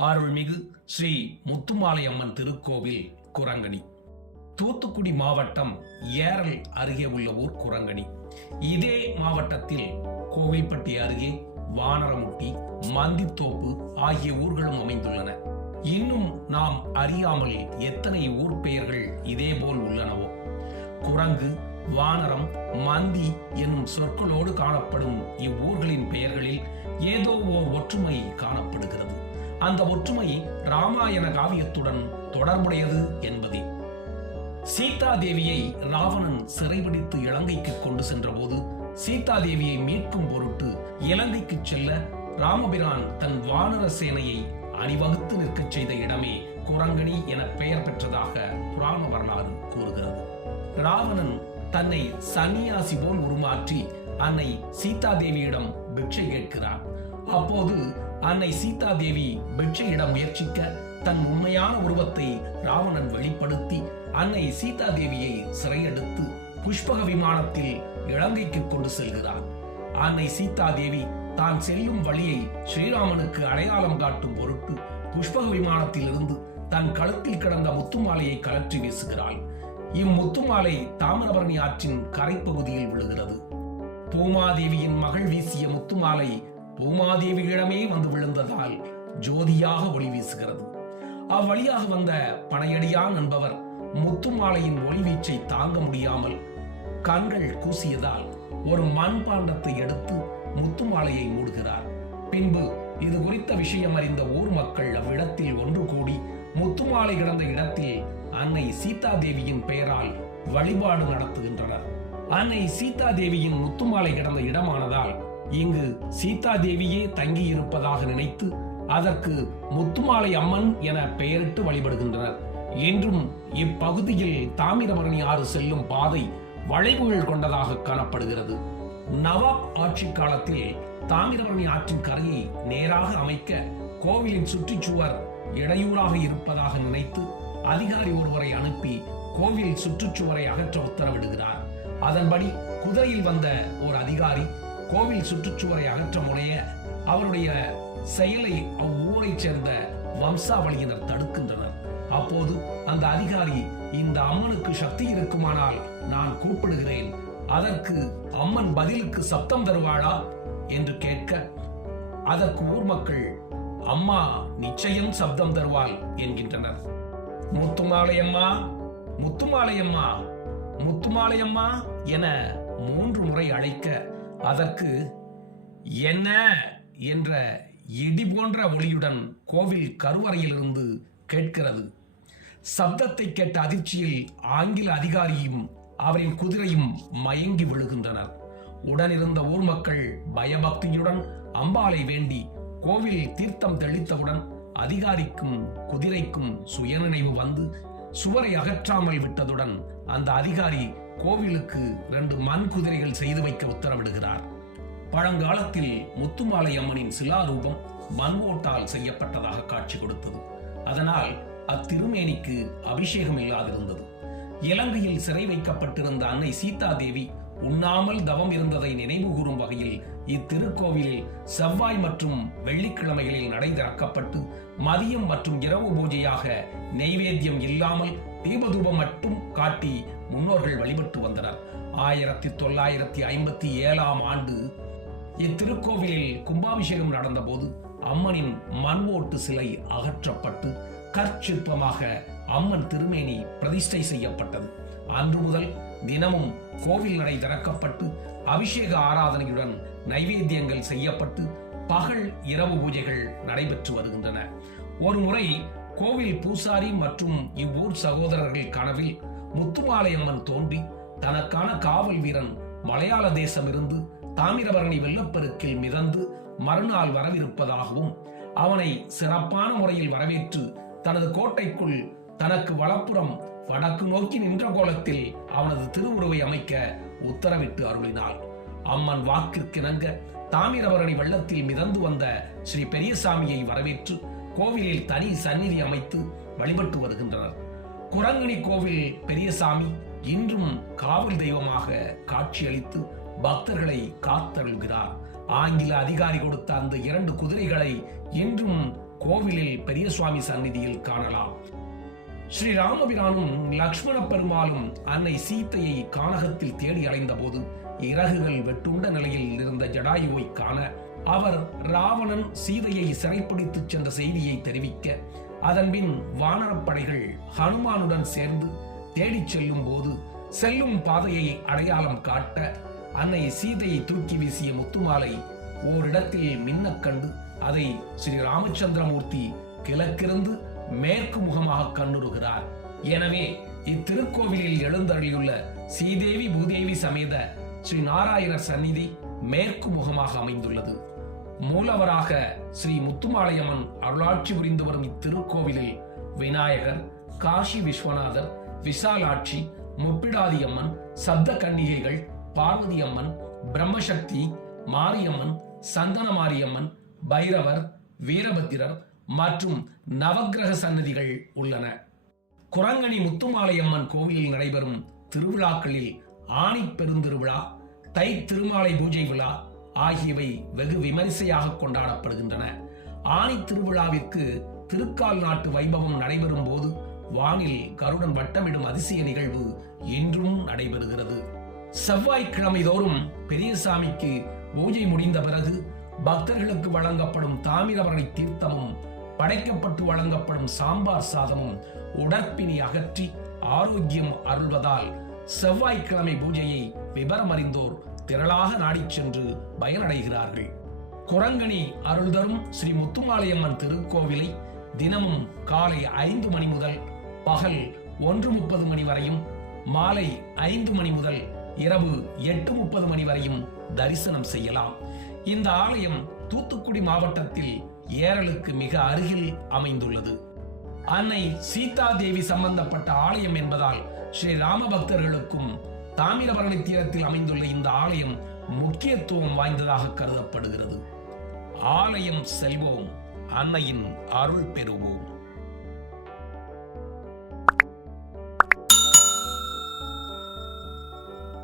அருள்மிகு ஸ்ரீ முத்துமாலையம்மன் திருக்கோவில் குரங்கணி. தூத்துக்குடி மாவட்டம் ஏரல் அருகே உள்ள ஊர் குரங்கணி. இதே மாவட்டத்தில் கோவில்பட்டி அருகே வானரமுட்டி மந்தித்தோப்பு ஆகிய ஊர்களும் அமைந்துள்ளன. இன்னும் நாம் அறியாமல் எத்தனை ஊர் பெயர்கள் இதேபோல் உள்ளனவோ? குரங்கு வானரம் மந்தி என்னும் சொற்களோடு காணப்படும் இவ்வூர்களின் பெயர்களில் ஏதோ ஓர் ஒற்றுமை காணப்படுகிறது. அந்த ஒற்றுமை ராமாயண காவியத்துடன் தொடர்புடையது என்பதே. சீதா தேவியை ராவணன் சிறைபிடித்து இலங்கைக்கு கொண்டு சென்றபோது சீதா தேவியை மீட்கும் பொருட்டு இலங்கைக்கு செல்ல ராமபிரான் தன் வானர சேனையை அணிவகுத்து நிற்கச் செய்த இடமே குரங்கணி என பெயர் பெற்றதாக புராண வரலாறு கூறுகிறது. ராவணன் தன்னை சன்னியாசி போல் உருமாற்றி அன்னை சீதா தேவியிடம் பிக்ஷை கேட்கிறார். அப்போது அன்னை சீதா தேவி பிட்சையிட முயற்சிக்க தன் உண்மையான உருவத்தை ராவணன் வெளிப்படுத்தி அன்னை சீதா தேவியை சிறையெடுத்து புஷ்பக விமானத்தில் இலங்கைக்கு கொண்டு செல்கிறார் அன்னை சீதா தேவி தான் செல்லும் வழியை ஸ்ரீராமனுக்கு அடையாளம் காட்டும் பொருட்டு புஷ்பக விமானத்தில் இருந்து தன் கழுத்தில் கிடந்த முத்துமாலையை கலற்றி வீசுகிறாள். இம்முத்துமாலை தாமிரபரணி ஆற்றின் கரைப்பகுதியில் விழுகிறது. பூமாதேவியின் மகள் வீசிய முத்துமாலை பூமாதேவியிடமே வந்து விழுந்ததால் ஜோதியாக ஒளி வீசுகிறது. அவ்வழியாக வந்த பனையடியான் என்பவர் முத்துமாலையின் ஒளிவீச்சை தாங்க முடியாமல் கண்கள் கூசியதால் ஒரு மண்பாண்டத்தை எடுத்து முத்துமாலையை மூடுகிறார். பின்பு இது குறித்த விஷயம் அறிந்த ஊர் மக்கள் அவ்விடத்தில் ஒன்று கூடி முத்துமாலை கிடந்த இடத்தில் அன்னை சீதா தேவியின் பெயரால் வழிபாடு நடத்துகின்றனர். அன்னை சீதா தேவியின் முத்துமாலை கிடந்த இடமானதால் இங்கு சீதா தேவியே தங்கி இருப்பதாக நினைத்து அதற்கு முத்துமாலை அம்மன் என பெயரிட்டு வழிபடுகின்றனர். என்றும் இப்பகுதியில் தாமிரபரணி ஆறு செல்லும் பாதை வளைவுகள் கொண்டதாக காணப்படுகிறது. நவாப் ஆட்சி காலத்தில் தாமிரபரணி ஆற்றின் கரையை நேராக அமைக்க கோவிலின் சுற்றுச்சுவர் இடையூறாக இருப்பதாக நினைத்து அதிகாரி ஒருவரை அனுப்பி கோவில் சுற்றுச்சுவரை அகற்ற உத்தரவிடுகிறார். அதன்படி குதிரையில் வந்த ஒரு அதிகாரி கோவில் சுற்றுச்சுவரை அகற்ற முனைய அவருடைய செயலை அவ்வூரைச் சேர்ந்த வம்சாவளியினர் தடுக்கின்றனர். அப்போது அந்த அதிகாரி இந்த அம்மனுக்கு சக்தி இருக்குமானால் நான் கூப்பிடுகிறேன். அதற்கு அம்மன் பதிலுக்கு சப்தம் தருவாளா? என்று கேட்க அதற்கு ஊர் மக்கள் அம்மா நிச்சயம் சப்தம் தருவாள் என்கின்றனர். முத்துமாலையம்மா முத்துமாலையம்மா முத்துமாலையம்மா என மூன்று முறை அழைக்க அதற்கு என்ன என்ற இடி போன்ற ஒளியுடன் கோவில் கருவறையிலிருந்து கேட்கிறது. சப்தத்தை கேட்ட அதிர்ச்சியில் ஆங்கில அதிகாரியும் அவரின் குதிரையும் மயங்கி விழுகின்றனர். உடனிருந்த ஊர் மக்கள் பயபக்தியுடன் அம்பாளை வேண்டி கோவில் தீர்த்தம் தெளித்தவுடன் அதிகாரிக்கும் குதிரைக்கும் சுயநினைவு வந்து சுவரை அகற்றாமல் விட்டதுடன் அந்த அதிகாரி கோவிலுக்கு ரெண்டு மண் குதிரைகள் செய்து வைக்க உத்தரவிடுகிறார். பழங்காலத்தில் முத்துமாலை அம்மனின் சிலாரூபம் மண் ஓட்டால் செய்யப்பட்டதாக காட்சி கொடுத்தது. அதனால் அத்திருமேனிக்கு அபிஷேகம் இல்லாதிருந்தது. இலங்கையில் சிறை வைக்கப்பட்டிருந்த அன்னை சீதா தேவி உண்ணாமல் தவம் இருந்ததை நினைவு கூறும் வகையில் இத்திருக்கோவிலில் செவ்வாய் மற்றும் வெள்ளிக்கிழமைகளில் நடை திறக்கப்பட்டு மதியம் மற்றும் இரவு பூஜையாக நெய்வேத்தியம் இல்லாமல் தீபதூபம் மட்டும் காட்டி முன்னோர்கள் வழிபட்டு வந்தனர். ஆயிரத்தி தொள்ளாயிரத்தி ஐம்பத்தி ஏழாம் ஆண்டு இத்திருக்கோவிலில் கும்பாபிஷேகம் நடந்தபோது அம்மனின் மண் ஓட்டு சிலை அகற்றப்பட்டு கற்சிற்பமாக அம்மன் திருமேனி பிரதிஷ்டை செய்யப்பட்டது. அன்று முதல் தினமும் கோவில் நடை திறக்கப்பட்டு அபிஷேக ஆராதனையுடன் நைவேத்தியங்கள் செய்யப்பட்டு பகல் இரவு பூஜைகள் நடைபெற்று வருகின்றன. ஒரு முறை கோவில் பூசாரி மற்றும் இவ்வூர் சகோதரர்கள் கனவில் முத்துமாலையம்மன் தோன்றி தனக்கான காவல் வீரன் மலையாள தேசம் இருந்து தாமிரபரணி வெள்ளப்பெருக்கில் மிதந்து மறுநாள் வரவிருப்பதாகவும் அவனை சிறப்பான முறையில் வரவேற்று தனது கோட்டைக்குள் தனக்கு வலப்புறம் வடக்கு நோக்கி நின்ற கோலத்தில் அவனது திருவுருவை அமைக்க உத்தரவிட்டு அருளினாள். அம்மன் வாக்கிற்கிணங்க தாமிரபரணி வெள்ளத்தில் மிதந்து வந்த ஸ்ரீ பெரியசாமியை வரவேற்று கோவிலில் தனி சந்நிதி அமைத்து வழிபட்டு வருகின்றனர். குரங்கணி கோவில் பெரியசாமி இன்றும் காவல் தெய்வமாக காட்சியளித்து பக்தர்களை காத்தருள்கிறார். ஆங்கில அதிகாரி கொடுத்த அந்த இரண்டு குதிரைகளை இன்றும் கோவிலில் பெரியசுவாமி சந்நிதியில் காணலாம். ஸ்ரீ ராமபிரானும் லக்ஷ்மண பெருமாளும் அன்னை சீத்தையை கானகத்தில் தேடி அலைந்தபோது இறகுகள் வெட்டுண்ட நிலையில் இருந்த ஜடாயுவை காண அவர் ராவணன் சீதையை சிறைப்பிடித்துச் சென்ற செய்தியை தெரிவிக்க அதன்பின் வானரப்படைகள் ஹனுமானுடன் சேர்ந்து தேடிச் செல்லும் போது செல்லும் பாதையை அடையாளம் காட்ட அன்னை சீதையை தூக்கி வீசிய முத்துமாலை ஓரிடத்தில் மின்னக் கண்டு அதை ஸ்ரீ ராமச்சந்திரமூர்த்தி கிழக்கிருந்து மேற்கு முகமாக கண்ணுறுகிறார் எனவே இத்திருக்கோவிலில் எழுந்தருளியுள்ள ஸ்ரீதேவி பூதேவி சமேத ஸ்ரீ நாராயணர் சந்நிதி மேற்கு முகமாக அமைந்துள்ளது. மூலவராக ஸ்ரீ முத்துமாலையம்மன் அருளாட்சி புரிந்து வரும் இத்திருக்கோவிலில் விநாயகர் காஷி விஸ்வநாதர் விசாலாட்சி முப்பிடாதியம்மன் சப்த கன்னிகைகள் பார்வதி அம்மன் பிரம்மசக்தி மாரியம்மன் சந்தன மாரியம்மன் பைரவர் வீரபத்திரர் மற்றும் நவக்கிரக சன்னதிகள் உள்ளன. குரங்கணி முத்துமாலையம்மன் கோவிலில் நடைபெறும் திருவிழாக்களில் ஆணி பெருந்திருவிழா தை திருமாலை பூஜை விழா ஆகியவை வெகு விமரிசையாக கொண்டாடப்படுகின்றன. ஆணி திருவிழாவிற்கு திருக்கால் நாட்டு வைபவம் நடைபெறும் போது வானில் கருடன் வட்டமிடும் அதிசய நிகழ்வு இன்றும் நடைபெறுகிறது. செவ்வாய்க்கிழமை தோறும் பெரியசாமிக்கு பூஜை முடிந்த பிறகு பக்தர்களுக்கு வழங்கப்படும் தாமிரபரணி தீர்த்தமும் படைக்கப்பட்டு வழங்கப்படும் சாம்பார் சாதமும் உடற்பினி அகற்றி ஆரோக்கியம் அருள்வதால் செவ்வாய்க்கிழமை பூஜையை விவரம் அறிந்தோர் திரளாக நாடிச் சென்று பயனடைகிறார்கள். குரங்கணி அருள் தரும் ஸ்ரீ முத்துமாலையம்மன் திருக்கோவிலை தினமும் காலை ஐந்து மணி முதல் பகல் ஒன்று முப்பது மணி வரையும் மாலை ஐந்து மணி முதல் இரவு எட்டு முப்பது மணி வரையும் தரிசனம் செய்யலாம். இந்த ஆலயம் தூத்துக்குடி மாவட்டத்தில் ஏரலுக்கு மிக அருகில் அமைந்துள்ளது. அன்னை சீதா தேவி சம்பந்தப்பட்ட ஆலயம் என்பதால் ஸ்ரீ ராம பக்தர்களுக்கும் தாமிரபரணி தீரத்தில் அமைந்துள்ள இந்த ஆலயம் முக்கியத்துவம் வாய்ந்ததாக கருதப்படுகிறது. ஆலயம் செல்வோம் அன்னையின் அருள் பெறுவோம்.